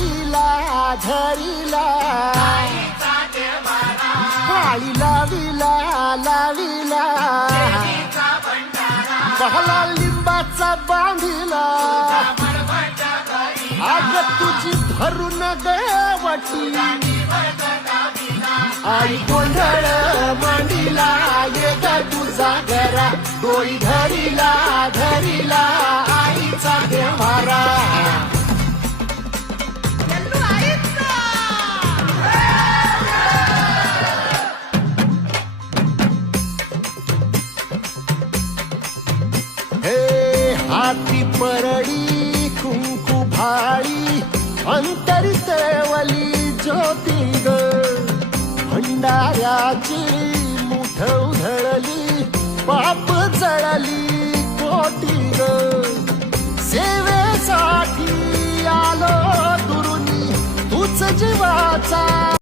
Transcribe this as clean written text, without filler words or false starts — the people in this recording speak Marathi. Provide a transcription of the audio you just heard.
धरिला धरिला काळी लाविला लाविला बहला लिंबाचा बांधिला आग तुझी भरून गवटी आई गोंधळ मांडिला ये ग तुझा घरा डोई धरिला धरिला आईचा देवारा हे हाती परडी कुंकू भाळी अंतरी तेवली ज्योती ग भंडाऱ्याची मुठ उधळली पाप जळली कोटी ग सेवेसाठी आलो दुरुनी तूच जीवाचा